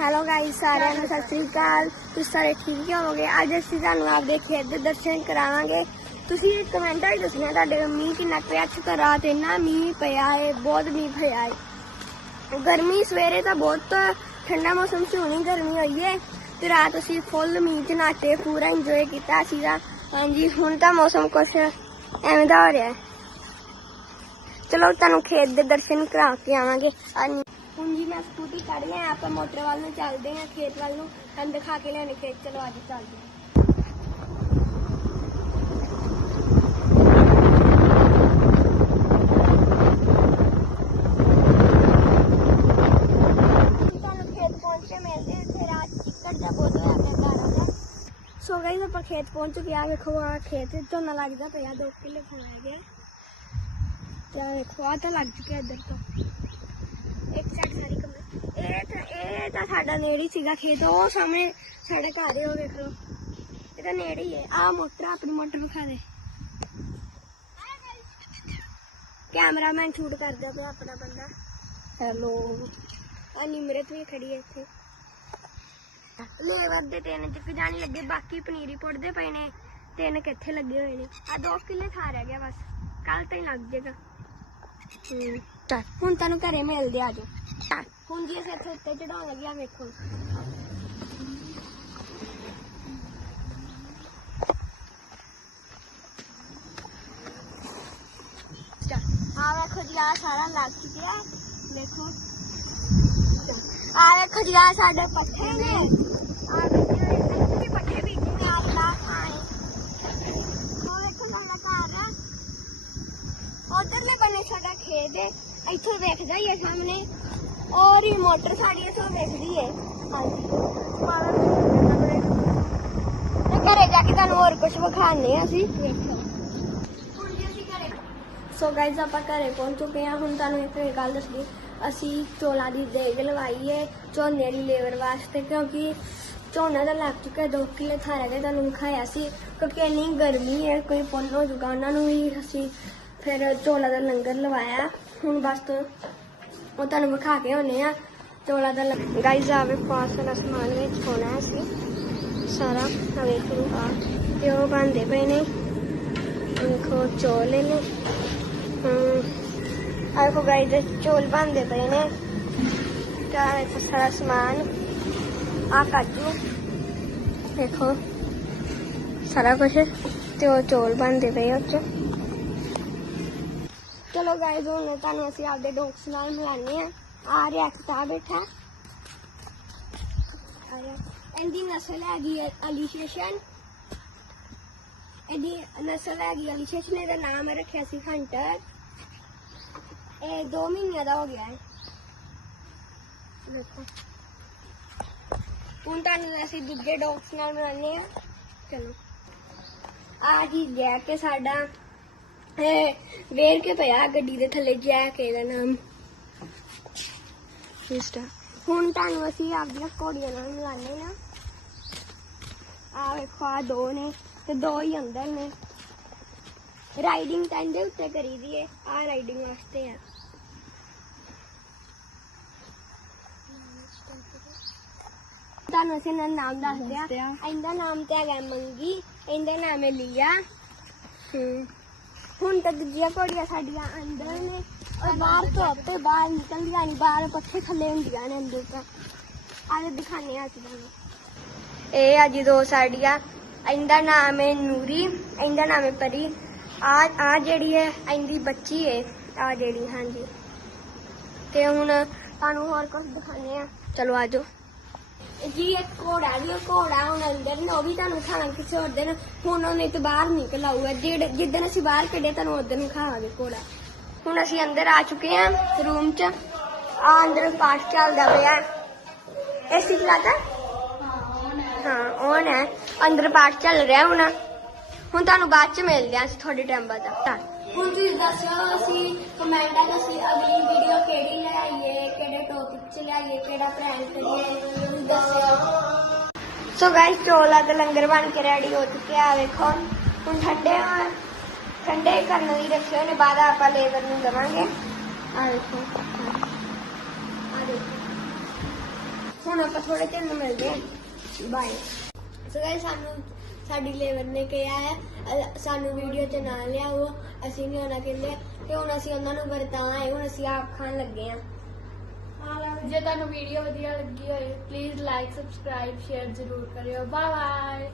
Hello guys ਸਾਰਿਆਂ ਨੂੰ ਸਤਿ ਸ੍ਰੀ ਅਕਾਲ। ਤੁਸੀਂ ਸਾਰੇ ਠੀਕ ਹੀ ਹੋਵੋਗੇ? ਅੱਜ ਅਸੀਂ ਤੁਹਾਨੂੰ ਆਪਦੇ ਖੇਤ ਦੇ ਦਰਸ਼ਨ ਕਰਾਵਾਂਗੇ। ਤੁਸੀਂ ਕਮੈਂਟਾਂ ਵਿੱਚ ਦੱਸਣਾ ਤੁਹਾਡੇ ਮੀਂਹ ਕਿੰਨਾ ਪਿਆ, ਅੱਜ ਤਾਂ ਰਾਤ ਇੰਨਾ ਮੀਂਹ ਪਿਆ ਹੈ ਬਹੁਤ ਮੀਂਹ ਪਿਆ ਹੈ ਗਰਮੀ ਸਵੇਰੇ ਤਾਂ ਬਹੁਤ ਠੰਡਾ ਮੌਸਮ ਸੀ, ਹੁਣੀ ਗਰਮੀ ਹੋਈ ਹੈ ਤੇ ਰਾਤ ਅਸੀਂ ਫੁੱਲ ਮੀਂਹ ਚ ਨਾਤੇ ਪੂਰਾ ਇੰਜੋਏ ਕੀਤਾ ਸੀਗਾ। ਹਾਂਜੀ, ਹੁਣ ਤਾਂ ਮੌਸਮ ਕੁਛ ਐਵੇਂ ਦਾ ਹੋ ਰਿਹਾ ਹੈ ਚਲੋ, ਤੁਹਾਨੂੰ ਖੇਤ ਦੇ ਦਰਸ਼ਨ ਕਰਾ ਕੇ ਆਵਾਂਗੇ। ਅੱਜ ਹੁਣ ਜੀ ਮੈਂ ਸਕੂਟੀ ਕੱਢ ਲਿਆ ਆਪਾਂ ਮੋਟਰ ਵੱਲ ਨੂੰ ਚੱਲਦੇ ਹਾਂ ਖੇਤ ਵੱਲ ਨੂੰ ਤੁਹਾਨੂੰ ਦਿਖਾ ਕੇ ਲਿਆਣੇ ਖੇਤ ਚਲੋ ਅੱਜ ਚੱਲਦੇ ਹਾਂ ਤੁਹਾਨੂੰ ਖੇਤ ਪਹੁੰਚੇ ਮਿਲਦੇ ਹਾਂ ਇੱਥੇ ਰਾਤ ਚਿੱਕੜ ਦਾ ਬਹੁਤ ਹੋਇਆ ਪਿਆ ਬਾਰਾਂ ਦਾ ਸੋ ਗਾਇਸ ਆਪਾਂ ਖੇਤ ਪਹੁੰਚ ਚੁੱਕੇ ਆ ਵੇਖੋ ਆ ਖੇਤ ਝੋਨਾ ਲੱਗਦਾ ਪਿਆ 2 ਕਿੱਲੇ ਫਲਾਇਆ ਗਿਆ ਤੇ ਆਹ ਵੇਖੋ ਆ ਤਾਂ ਲੱਗ ਚੁੱਕਿਆ ਇੱਧਰ ਤੋਂ ਇੱਕ ਸਾਈਡ ਸਾਰੀ ਕਮਰੇ ਇਹ ਤਾਂ ਇਹ ਤਾਂ ਸਾਡਾ ਨੇੜੇ ਹੀ ਸੀਗਾ ਖੇਤ। ਉਹ ਸਾਹਮਣੇ ਸਾਡਾ ਘਰ ਹੈ, ਉਹ ਵੇਖ ਲਓ। ਇਹ ਤਾਂ ਨੇੜੇ ਹੀ ਹੈ। ਆ ਮੋਟਰ ਆਪਣੀ ਮੋਟਰ ਵਿਖਾ ਦੇ। ਕੈਮਰਾਮੈਨ ਸ਼ੂਟ ਕਰਦਾ ਪਿਆ ਆਪਣਾ ਬੰਦਾ। ਹੈਲੋ। ਆ ਨਿਮਰਤ ਵੀ ਖੜੀ ਹੈ ਇੱਥੇ। ਲੇਵਰ ਦੇ ਤਿੰਨ ਚੱਕ ਜਾਣੀ ਲੱਗੇ ਬਾਕੀ ਪਨੀਰੀ ਪੁੱਟਦੇ ਪਏ ਨੇ। ਤਿੰਨ ਕਿੱਥੇ ਲੱਗੇ ਹੋਏ ਨੇ। ਆ ਦੋ ਕਿੱਲੇ ਥਾ ਰਹਿ ਗਿਆ ਬਸ। ਕੱਲ ਤਾਂ ਹੀ ਲੱਗ ਜਾਏਗਾ। ਚੱਲ, ਹੁਣ ਤੁਹਾਨੂੰ ਘਰੇ ਮਿਲਦੇ ਆ ਜਾਓ ਚੱਲ, ਹੁਣ ਜੀ ਅਸੀਂ ਇੱਥੇ ਉੱਤੇ ਚੜਾਉਣ ਲੱਗਿਆ ਵੇਖੋ। ਆ ਵੇਖੋ ਜੀ ਆ ਸਾਰਾ ਲੱਗ ਚੁੱਕਿਆ। ਵੇਖੋ। ਆ ਵੇਖੋ ਜੀ ਆ ਸਾਡੇ ਪੱਖੇ ਨੇ। ਆ ਵੇਖੋ ਵੀ ਪੱਠੇ ਵੀ ਨੇ ਆ ਲਾ ਖਾਏ ਉਹ ਵੇਖੋ ਸਾਡਾ ਘਰ ਆ ਉਧਰਲੇ ਬੰਨੇ ਸਾਡਾ ਖੇਤ ਹੈ ਇੱਥੋਂ ਵੇਖਦਾ ਹੀ ਹੈ ਸਾਹਮਣੇ। ਔਰ ਹੀ ਮੋਟਰ ਸਾਡੀ ਇੱਥੋਂ ਵੇਖਦੀ ਹੈ ਹਾਂਜੀ। ਤੇ ਘਰੇ ਜਾ ਕੇ ਤੁਹਾਨੂੰ ਹੋਰ ਕੁਝ ਵਿਖਾਣੇ ਆ ਅਸੀਂ। ਵੇਖੋ ਸੋ ਗਾਇਜ਼ ਆਪਾਂ ਘਰੇ ਪਹੁੰਚ ਚੁੱਕੇ ਹਾਂ। ਹੁਣ ਤੁਹਾਨੂੰ ਇੱਕ ਗੱਲ ਦੱਸਦੀ ਅਸੀਂ ਚੋਲਾ ਦੀ ਦੇਗ ਲਵਾਈ ਹੈ ਝੋਨੇ ਦੀ ਲੇਬਰ ਵਾਸਤੇ, ਕਿਉਂਕਿ ਝੋਨਾ ਦਾ ਲੱਗ ਚੁੱਕਾ ਦੋ ਕਿੱਲੇ ਥਾਂ ਰਹਿ ਤੁਹਾਨੂੰ ਵਿਖਾਇਆ ਸੀ। ਕਿਉਂਕਿ ਇੰਨੀ ਗਰਮੀ ਹੈ ਕੋਈ ਪੁੰਨ ਹੋ ਜੂਗਾ ਉਹਨਾਂ ਨੂੰ ਵੀ ਅਸੀਂ ਫਿਰ ਚੋਲਾ ਦਾ ਲੰਗਰ ਲਵਾਇਆ। ਹੁਣ ਬਸ ਉਹ ਤੁਹਾਨੂੰ ਵਿਖਾ ਕੇ ਹੁੰਨੇ ਆ। ਚੋਲਾ ਦਾ ਗਾਇਜ਼ ਆਵੇ ਪਾਸ ਦਾ ਸਮਾਨ ਵਿੱਚ ਹੋਣਾ ਹੈ ਅਸੀਂ। ਸਾਰਾ ਆ ਵੇਖੋ ਆ। ਤੇ ਉਹ ਬਣਦੇ ਪਏ ਨੇ। ਦੇਖੋ, ਚੋਲੇ ਨੇ। ਹਮ ਆ ਵੇਖੋ ਗਾਇਜ਼ ਚੋਲ ਬਣਦੇ ਪਏ ਨੇ। ਤੇ ਆ ਸਾਰਾ ਸਮਾਨ। ਆ ਕਾਜੂ। ਦੇਖੋ, ਸਾਰਾ ਕੁਝ ਤੇ ਉਹ ਚੋਲ ਬਣਦੇ ਪਏ ਉਹ ਚ ਚਲੋ ਗਾਇਜ਼ ਹੁਣ ਤੁਹਾਨੂੰ ਅਸੀਂ ਆਪਦੇ ਡੌਗਸ ਨਾਲ ਮਿਲਾਨੇ ਆ ਆ ਰਿਹਾ ਕਿਤਾ ਬੈਠਾ। ਇਹਦੀ ਨਸਲ ਹੈਗੀ ਹੈ ਅਲੀਸ਼ੇਸ਼ਨ। ਇਹਦੀ ਨਸਲ ਹੈਗੀ ਅਲੀਸ਼ੇਸ਼ਨ, ਇਹਦਾ ਨਾਮ ਰੱਖਿਆ ਸੀ ਹੰਟਰ ਇਹ 2 ਮਹੀਨਿਆਂ ਦਾ ਹੋ ਗਿਆ ਹੈ। ਦੇਖੋ। ਹੁਣ ਤੁਹਾਨੂੰ ਅਸੀਂ ਦੂਜੇ ਡੌਗਸ ਨਾਲ ਮਿਲਾਨੇ ਆ ਚਲੋ। ਆ ਜੀ ਲਿਆ ਕੇ ਸਾਡਾ ਵੇਰ ਕੇ ਪਿਆ ਗੱਡੀ ਦੇ ਥੱਲੇ ਜੈਕ ਇਹਦਾ ਨਾਮ। ਸਿਸਟਰ ਹੁਣ ਤੁਹਾਨੂੰ ਅਸੀਂ ਆਪਦੀਆਂ ਘੋੜੀਆਂ ਨਾਲ ਮਿਲਾਨੇ ਨਾ ਆ ਵੇਖੋ ਆ ਦੋ ਨੇ ਤੇ ਦੋ ਹੀ ਅੰਦਰ ਨੇ। ਰਾਈਡਿੰਗ ਟਾਈਮ ਦੇ ਉੱਤੇ ਕਰੀ ਦੀ ਹੈ ਆ ਰਾਈਡਿੰਗ ਵਾਸਤੇ ਆ। ਤੁਹਾਨੂੰ ਅਸੀਂ ਇਹਨਾਂ ਦਾ ਨਾਮ ਦੱਸਦੇ ਆ ਇਹਦਾ ਨਾਮ ਤੇ ਹੈਗਾ ਮੰਗੀ ਇਹਦਾ ਨਾਮ ਹੈ ਲੀਆ। ਹੂੰ। ਹੁਣ ਤਾਂ ਦੂਜੀਆਂ ਘੋੜੀਆਂ ਸਾਡੀਆਂ ਅੰਦਰ ਨੇ ਔਰ ਬਾਹਰ ਤੋਂ ਤੇ ਬਾਹਰ ਨਿਕਲਦੀਆਂ ਨਹੀਂ ਬਾਹਰ ਪੱਠੇ ਥੱਲੇ ਹੁੰਦੀਆਂ ਨੇ ਅੰਦਰ ਤਾਂ। ਆਲੇ ਦਿਖਾਣੇ ਆ ਤੁਹਾਨੂੰ। ਇਹ ਆ ਜੀ ਦੋ ਸਾਡੀਆਂ, ਇਹਦਾ ਨਾਮ ਹੈ ਨੂਰੀ, ਇਹਦਾ ਨਾਮ ਹੈ ਪਰੀ। ਆ ਆ ਜਿਹੜੀ ਹੈ, ਇਹਦੀ ਬੱਚੀ ਹੈ ਆ ਜਿਹੜੀ, ਹਾਂਜੀ। ਤੇ ਹੁਣ ਤੁਹਾਨੂੰ ਹੋਰ ਕੁਝ ਦਿਖਾਣੇ ਆ ਚਲੋ ਆਜੋ ਜੀ, ਇੱਕ ਘੋੜਾ ਵੀ ਉਹ ਘੋੜਾ ਹੁਣ ਅੰਦਰ ਨੇ, ਉਹ ਵੀ ਤੁਹਾਨੂੰ ਖਾਣ ਕਿਸੇ ਹੋਰ ਦਿਨ ਹੁਣ ਉਹਨੇ ਤੇ ਬਾਹਰ ਨਿਕਲ ਆਊਗਾ ਜਿਹੜੇ ਜਿੱਦਣ ਅਸੀਂ ਬਾਹਰ ਕੱਢੇ, ਤੁਹਾਨੂੰ ਉਦੋਂ ਨੂੰ ਖਾਵਾਂਗੇ ਘੋੜਾ। ਹੁਣ ਅਸੀਂ ਅੰਦਰ ਆ ਚੁੱਕੇ ਹਾਂ ਰੂਮ 'ਚ। ਆ ਅੰਦਰ ਪਾਠ ਚੱਲਦਾ ਪਿਆ। ਏਸੀ ਚਲਾਤਾ? ਹਾਂ ਔਨ ਹੈ। ਅੰਦਰ ਪਾਠ ਚੱਲ ਰਿਹਾ ਹੁਣ। ਹੁਣ ਤੁਹਾਨੂੰ ਬਾਅਦ 'ਚ ਮਿਲਦੇ ਹਾਂ ਅਸੀਂ ਥੋੜੇ ਟਾਈਮ ਬਾਅਦ। ਤਾਂ ਹੁਣ ਤੁਸੀਂ ਦੱਸਿਓ ਅਸੀਂ ਕਮੈਂਟਾਂ 'ਚ ਅਸੀਂ ਅਗਲੀ ਵੀਡੀਓ ਚਲਿਆ ਸੋ ਗਾਇਸ ਚੋਲਾ ਦਾ ਲੰਗਰ ਬਣ ਕੇ ਰੈਡੀ ਹੋ ਚੁੱਕਿਆ ਆ, ਵੇਖੋ। ਹੁਣ ਠੰਡੇ ਆ ਠੰਡੇ ਕਰਨ ਲਈ ਰੱਖੇ ਨੇ ਬਾਅਦ ਆਪਾਂ ਲੇਬਰ ਨੂੰ ਦਵਾਂਗੇ। ਆ ਵੇਖੋ। ਆ ਦੇਖੋ। ਹੁਣ ਆਪਾਂ ਥੋੜੇ ਚਿਰ ਨੂੰ ਮਿਲਦੇ ਹਾਂ। ਬਾਏ ਸੋ ਗਾਇਸ ਸਾਨੂੰ ਸਾਡੀ ਲੇਬਰ ਨੇ ਕਿਹਾ ਹੈ ਸਾਨੂੰ ਵੀਡੀਓ 'ਚ ਨਾ ਲਿਆਓ। ਅਸੀਂ ਨਹੀਂ ਉਹਨਾਂ ਕਹਿੰਦੇ, ਤੇ ਹੁਣ ਅਸੀਂ ਉਹਨਾਂ ਨੂੰ ਵਰਤਾਂ ਆਏ, ਹੁਣ ਅਸੀਂ ਆਪ ਖਾਣ ਲੱਗੇ ਆਂ ਜੇ ਤੁਹਾਨੂੰ ਵੀਡੀਓ ਵਧੀਆ ਲੱਗੀ ਹੋਵੇ ਪਲੀਜ਼ ਲਾਈਕ ਸਬਸਕ੍ਰਾਈਬ ਸ਼ੇਅਰ ਜ਼ਰੂਰ ਕਰਿਓ। Bye bye